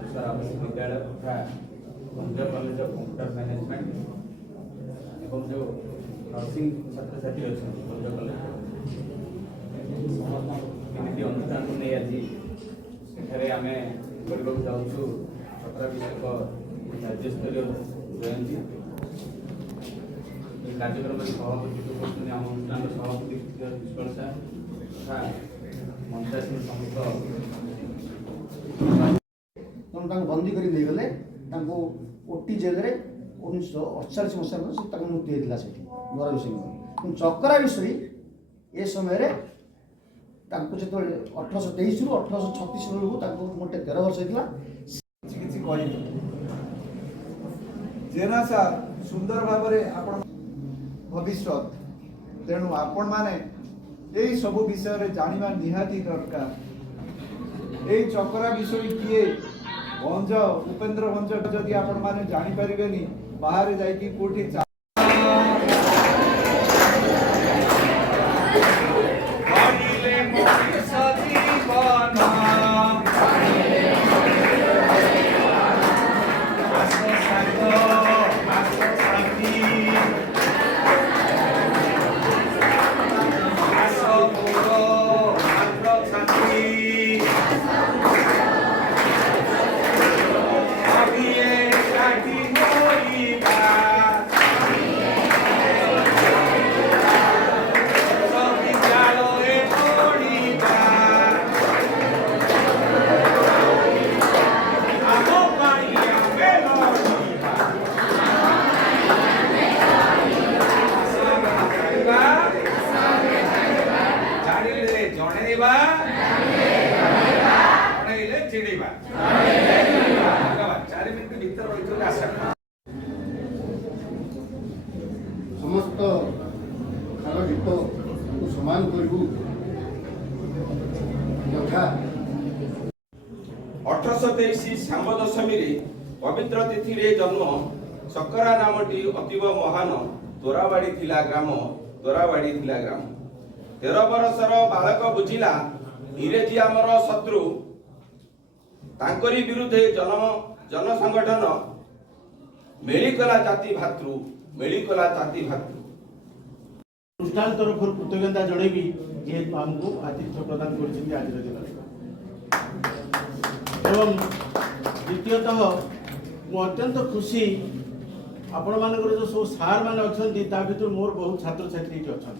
आवासीय विद्यालय तथा गंज कॉलेज ऑफ कंप्यूटर मैनेजमेंट एवं जो नर्सिंग छात्र छात्री अच्छा गंज कॉलेज समस्त अनुष्ठान को नहीं आज सेठारे आम करने जाऊँ छत्रा विषयक राज्य स्तरीय जयंती कार्यक्रम सभापति करते आम अनुष्ठान सभापति पुष्कल सार तथा मंत्रासीन समस्त बंदी कर गले ओटी जेल 1948 मसीह मुक्ति होता है गोरा विषय चकरा विषय ए समय जो 1823 रु 1836 बेलू मोटे 13 वर्ष होता जेना सार सुंदर भाव भविष्य तेणु आपण माने यही सब विषय जानिबा निहाती दरकार। यही चकरा विषय किए भंज उपेन्द्र भंज जदि आपण माने जानि परिबेनी बाहर जाइकी कोठी समस्त खाल गीत समान करूँ 1823 श्याम दशमी पवित्र तिथि रे जन्म सकरा नामटी अतीब महान तोरावाड़ी थिला ग्राम 13 बरसर बालक बुझिला इंग्रेजी आमर शत्रु तांकरी विरुद्धे जन संगठन मेलिकला जाति भातृ अनुष्ठान तरफ कृतज्ञता जनइबी जेहेतु आमको आतिथ्य प्रदान कर आज दिन एवं द्वितीयतः मु अत्यंत खुशी आपण मानकर जो सब सार मैंने अच्छा भितर मोर बहुत छात्र छात्री अच्छा